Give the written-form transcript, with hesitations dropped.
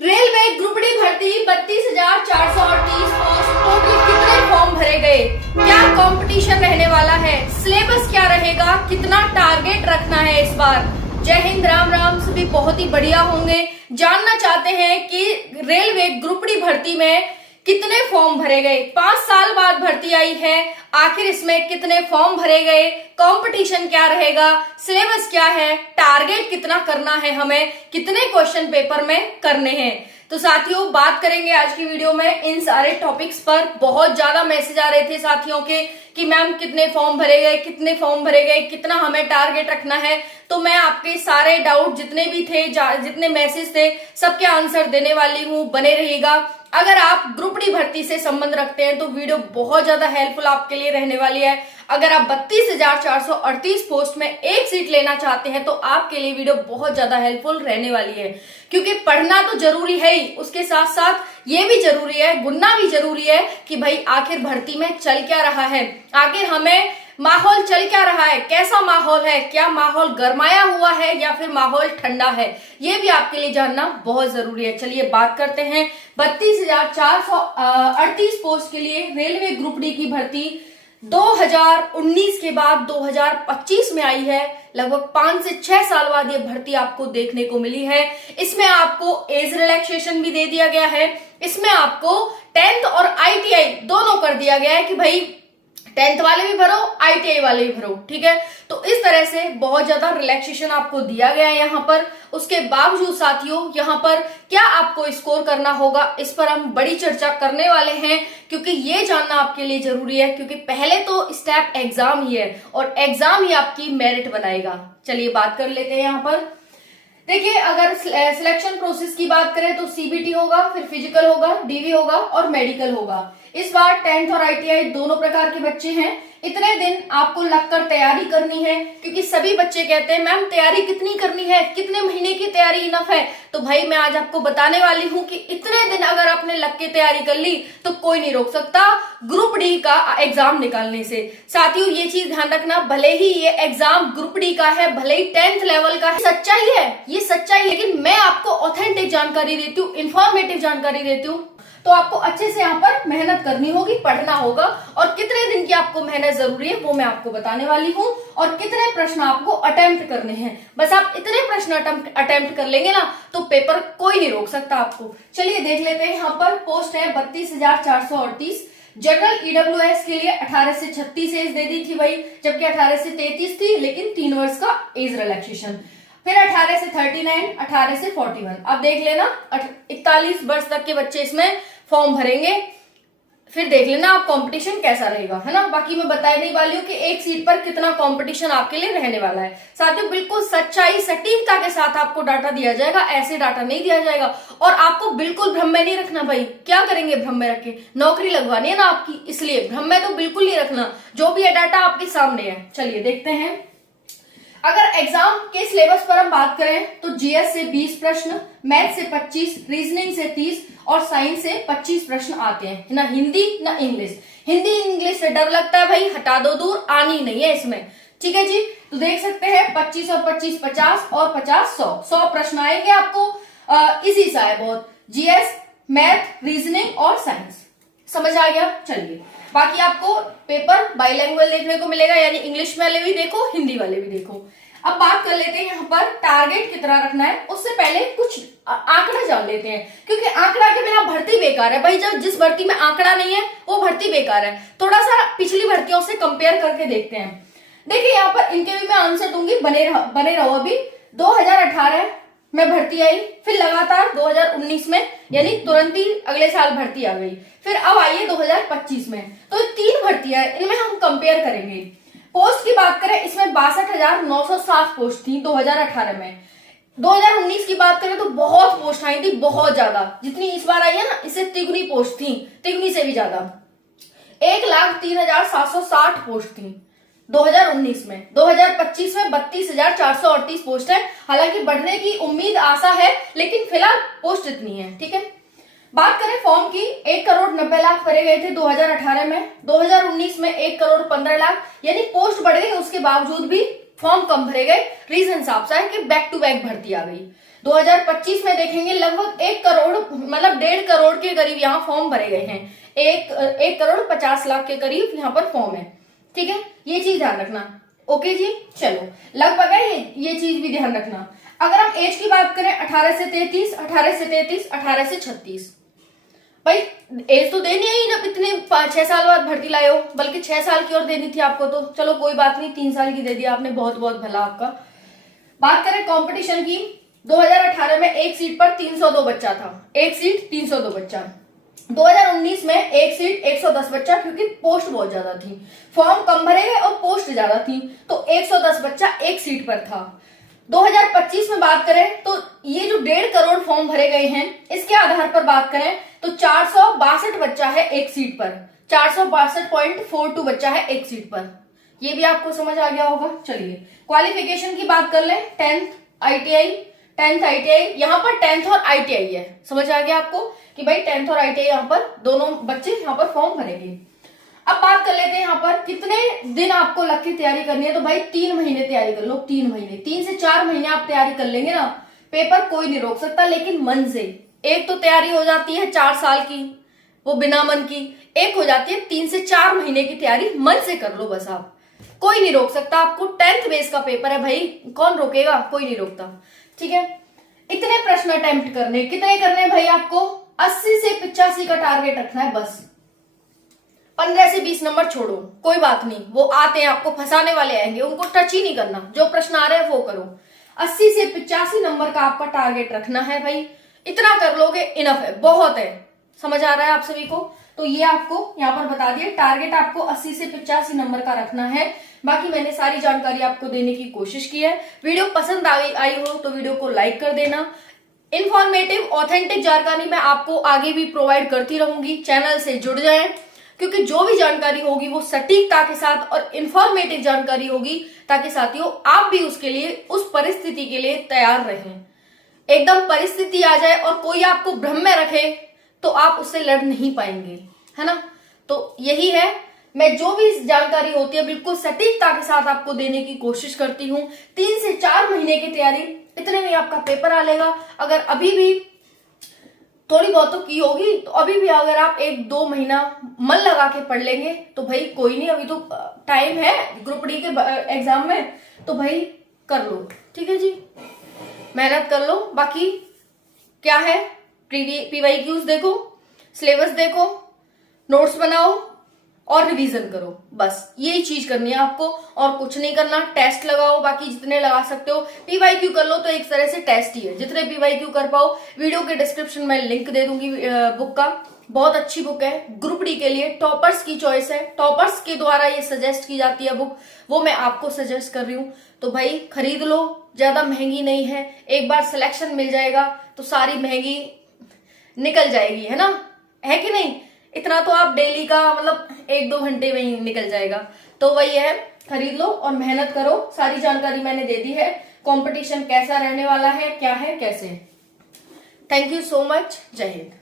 Railway group D भर्ती 32,438 post, total कितने form भरे गए, क्या कंपटीशन रहने वाला है, सिलेबस क्या रहेगा, कितना टारगेट रखना है इस बार। जय हिंद, राम राम, सभी बहुत ही बढ़िया होंगे। जानना चाहते हैं कि रेलवे ग्रुप डी भर्ती में कितने फॉर्म भरे गए, 5 साल बाद भर्ती आई है, आखिर इसमें कितने फॉर्म भरे गए, कंपटीशन क्या रहेगा, सिलेबस क्या है, टारगेट कितना करना है, हमें कितने क्वेश्चन पेपर में करने हैं। तो साथियों, बात करेंगे आज की वीडियो में इन सारे टॉपिक्स पर। बहुत ज्यादा मैसेज आ रहे थे साथियों के कि मैम कितने फॉर्म भरे गए, कितने फॉर्म भरे गए, कितना हमें टारगेट रखना है। तो मैं आपके सारे डाउट जितने भी थे, जितने मैसेज थे, सबके आंसर देने वाली हूँ, बने रहिएगा। अगर आप ग्रुप डी भर्ती से संबंध रखते हैं तो वीडियो बहुत ज्यादा हेल्पफुल आपके लिए रहने वाली है। अगर आप 32,438 पोस्ट में एक सीट लेना चाहते हैं तो आपके लिए वीडियो बहुत ज्यादा हेल्पफुल रहने वाली है, क्योंकि पढ़ना तो जरूरी है ही, उसके साथ साथ ये भी जरूरी है, गुनना भी जरूरी है कि भाई आखिर भर्ती में चल क्या रहा है, आखिर हमें माहौल चल क्या रहा है, कैसा माहौल है, क्या माहौल गरमाया हुआ है या फिर माहौल ठंडा है, ये भी आपके लिए जानना बहुत जरूरी है। चलिए बात करते हैं 32,438 पोस्ट के लिए रेलवे ग्रुप डी की भर्ती 2019 के बाद 2025 में आई है। लगभग 5 से 6 साल बाद ये भर्ती आपको देखने को मिली है। इसमें आपको एज रिलैक्सेशन भी दे दिया गया है। इसमें आपको 10th और ITI दोनों कर दिया गया है कि भाई 10th वाले भी भरो, ITI वाले भी भरो, ठीक है। तो इस तरह से बहुत ज्यादा रिलैक्सेशन आपको दिया गया है यहाँ पर। उसके बावजूद साथियों, यहाँ पर क्या आपको स्कोर करना होगा, इस पर हम बड़ी चर्चा करने वाले हैं, क्योंकि ये जानना आपके लिए जरूरी है, क्योंकि पहले तो स्टेप एग्जाम ही है और एग्जाम ही आपकी मेरिट बनाएगा। चलिए बात कर लेते हैं यहाँ पर। देखिए, अगर सिलेक्शन प्रोसेस की बात करें तो CBT होगा, फिर फिजिकल होगा, DV होगा और मेडिकल होगा। इस बार 10th और ITI दोनों प्रकार के बच्चे हैं। इतने दिन आपको लगकर तैयारी करनी है, क्योंकि सभी बच्चे कहते हैं मैम तैयारी कितनी करनी है, कितने महीने की तैयारी इनफ है। तो भाई मैं आज आपको बताने वाली हूँ कि इतने दिन अगर आपने लग के तैयारी कर ली तो कोई नहीं रोक सकता ग्रुप डी का एग्जाम निकालने से। साथियों, ये चीज ध्यान रखना, भले ही ये एग्जाम ग्रुप डी का है, भले ही 10th लेवल का है, सच्चाई है, ये सच्चाई, लेकिन मैं आपको ऑथेंटिक जानकारी देती हूँ, इंफॉर्मेटिव जानकारी देती हूँ। तो आपको अच्छे से यहाँ पर मेहनत करनी होगी, पढ़ना होगा, और कितने दिन की आपको मेहनत जरूरी है वो मैं आपको बताने वाली हूँ, और कितने प्रश्न आपको अटेम्प्ट करने हैं। बस आप इतने प्रश्न अटेम्प्ट कर लेंगे ना तो पेपर कोई नहीं रोक सकता आपको। चलिए देख लेते हैं। यहाँ पर पोस्ट है 32,438। जनरल EWS के लिए 18 से 36 एज दे दी थी भाई, जबकि 18 से 33 थी, लेकिन 3 वर्ष का एज रिलैक्सेशन। फिर 18 से 39, 18 से 41। अब देख लेना 41 वर्ष तक के बच्चे इसमें फॉर्म भरेंगे। फिर देख लेना आप कंपटीशन कैसा रहेगा, है ना। बाकी मैं बताने नहीं वाली हूँ कि एक सीट पर कितना कंपटीशन आपके लिए रहने वाला है। साथियों, बिल्कुल सच्चाई सटीकता के साथ आपको डाटा दिया जाएगा, ऐसे डाटा नहीं दिया जाएगा। और आपको बिल्कुल भ्रम में नहीं रखना भाई। क्या करेंगे भ्रम में रख के, नौकरी लगवानी है ना आपकी, इसलिए भ्रम में तो बिल्कुल नहीं रखना। जो भी है डाटा आपके सामने है। चलिए देखते हैं। अगर एग्जाम के सिलेबस पर हम बात करें तो GS से 20 प्रश्न, मैथ से 25, रीजनिंग से 30 और साइंस से 25 प्रश्न आते हैं, ना हिंदी ना इंग्लिश। हिंदी इंग्लिश से डर लगता है भाई, हटा दो दूर, आनी नहीं है इसमें, ठीक है जी। तो देख सकते हैं 25 और 25 50 और 50 100 प्रश्न आएंगे आपको। इजी सा है बहुत, GS, मैथ, रीजनिंग और साइंस। समझ आ गया। चलिए, बाकी आपको पेपर बाइलैंग्वेज देखने को मिलेगा, यानी इंग्लिश वाले भी देखो, हिंदी वाले भी देखो। अब बात कर लेते हैं यहाँ पर टारगेट कितना रखना है। उससे पहले कुछ आंकड़ा जान लेते हैं, क्योंकि आंकड़ा के बिना भर्ती बेकार है भाई। जब जिस भर्ती में आंकड़ा नहीं है वो भर्ती बेकार है। थोड़ा सा पिछली भर्तियों से कंपेयर करके देखते हैं। देखिए, यहाँ पर इनके भी मैं आंसर दूंगी, बने रहो। अभी 2018 में भर्ती आई, फिर लगातार 2019 में, यानी तुरंत ही अगले साल भर्ती आ गई, फिर अब आई है 2025 में। तो 3 भर्तियां हैं, इनमें हम कंपेयर करेंगे। पोस्ट की बात करें, इसमें 62,907 पोस्ट थी 2018 में। 2019 की बात करें तो बहुत पोस्ट आई थी, बहुत ज्यादा, जितनी इस बार आई है ना, इससे तिगुनी पोस्ट थी, तिगुनी से भी ज्यादा। 1,03,760 पोस्ट थी 2019 में। 2025 में 32,438 पोस्ट है। हालांकि बढ़ने की उम्मीद आशा है, लेकिन फिलहाल पोस्ट इतनी है, ठीक है। बात करें फॉर्म की, 1,90,00,000 भरे गए थे 2018 में। 2019 में 1,15,00,000, यानी पोस्ट बढ़ गई, उसके बावजूद भी फॉर्म कम भरे गए। रीजन साफ सा है कि बैक टू बैक भर्ती आ गई। 2025 में देखेंगे लगभग 1 करोड़ मतलब 1.5 करोड़ के करीब यहाँ फॉर्म भरे गए हैं। 1 करोड़ 50 लाख के करीब यहाँ पर फॉर्म है। ठीक है, ये चीज ध्यान रखना। ओके जी, चलो लगभग है ये चीज भी ध्यान रखना। अगर हम एज की बात करें 18 से 33, 18 से 33, 18 से 36, भाई एज तो देनी है ही जब इतने 6 साल बाद भर्ती लाए हो, बल्कि 6 साल की और देनी थी आपको, तो चलो कोई बात नहीं, 3 साल की दे दिया आपने, बहुत बहुत भला आपका। बात करें कंपटीशन की, 2018 में एक सीट पर 302 बच्चा था, एक सीट 302 बच्चा। 2019 में एक सीट 110 बच्चा, क्योंकि पोस्ट बहुत ज्यादा थी, फॉर्म कम भरे गए और पोस्ट ज्यादा थी, तो 110 बच्चा एक सीट पर था। 2025 में बात करें तो ये जो 1.5 करोड़ फॉर्म भरे गए हैं, इसके आधार पर बात करें तो 462 बच्चा है एक सीट पर, 462.42 बच्चा है एक सीट पर। ये भी आपको समझ आ गया होगा। चलिए क्वालिफिकेशन की बात कर लें, 10th ITI, यहाँ पर 10th और ITI है, समझ आ गया आपको कि भाई 10th और ITI यहाँ पर दोनों बच्चे यहाँ पर फॉर्म भरेंगे। अब बात कर लेते हैं यहाँ पर कितने दिन आपको लग के तैयारी करनी है, तो भाई 3 महीने तैयारी कर लो, 3 महीने, 3 से 4 महीने आप तैयारी कर लेंगे ना, पेपर कोई नहीं रोक सकता, लेकिन मन से। एक तो तैयारी हो जाती है 4 साल की, वो बिना मन की, एक हो जाती है 3 से 4 महीने की तैयारी, मन से कर लो बस आप, कोई नहीं रोक सकता आपको। 10th बेस का पेपर है भाई, कौन रोकेगा, कोई नहीं रोकता। ठीक है, इतने प्रश्न अटेम्प्ट करने, कितने करने भाई आपको, 80 से 85 का टारगेट रखना है बस। 15 से 20 नंबर छोड़ो, कोई बात नहीं, वो आते हैं आपको फंसाने वाले आएंगे, उनको टच ही नहीं करना, जो प्रश्न आ रहे हैं वो करो। 80 से 85 नंबर का आपका टारगेट रखना है भाई, इतना कर लोगे इनफ है, बहुत है। समझ आ रहा है आप सभी को? तो ये आपको यहाँ पर बता दिया, टारगेट आपको 80 से 85 नंबर का रखना है। बाकी मैंने सारी जानकारी आपको देने की कोशिश की है। वीडियो पसंद आई हो तो वीडियो को लाइक कर देना। इंफॉर्मेटिव ऑथेंटिक जानकारी मैं आपको आगे भी प्रोवाइड करती रहूंगी, चैनल से जुड़ जाएं, क्योंकि जो भी जानकारी होगी वो सटीकता के साथ और इंफॉर्मेटिव जानकारी होगी, ताकि साथियों आप भी उसके लिए, उस परिस्थिति के लिए तैयार रहें। एकदम परिस्थिति आ जाए और कोई आपको भ्रम में रखे तो आप उससे लड़ नहीं पाएंगे, है ना। तो यही है, मैं जो भी जानकारी होती है बिल्कुल सटीकता के साथ आपको देने की कोशिश करती हूँ। 3 से 4 महीने की तैयारी, इतने में आपका पेपर आ लेगा। अगर अभी भी थोड़ी बहुत तो की होगी, तो अभी भी अगर आप 1-2 महीना मन लगा के पढ़ लेंगे तो भाई कोई नहीं, अभी तो टाइम है ग्रुप डी के एग्जाम में, तो भाई कर लो। ठीक है जी, मेहनत कर लो। बाकी क्या है, PYQs देखो, सिलेबस देखो, नोट्स बनाओ और रिवीजन करो, बस यही चीज करनी है आपको, और कुछ नहीं करना। टेस्ट लगाओ, बाकी जितने लगा सकते हो। PYQ कर लो तो एक तरह से टेस्ट ही है, जितने PYQ कर पाओ। वीडियो के डिस्क्रिप्शन में लिंक दे दूंगी बुक का, बहुत अच्छी बुक है, ग्रुप डी के लिए टॉपर्स की चॉइस है, टॉपर्स के द्वारा ये सजेस्ट की जाती है बुक, वो मैं आपको सजेस्ट कर रही हूँ। तो भाई खरीद लो, ज्यादा महंगी नहीं है, एक बार सिलेक्शन मिल जाएगा तो सारी महंगी निकल जाएगी, है ना, है कि नहीं। इतना तो आप डेली का मतलब 1-2 घंटे में ही निकल जाएगा। तो वही है, खरीद लो और मेहनत करो। सारी जानकारी मैंने दे दी है, कंपटीशन कैसा रहने वाला है, क्या है, कैसे। थैंक यू सो मच, जय हिंद।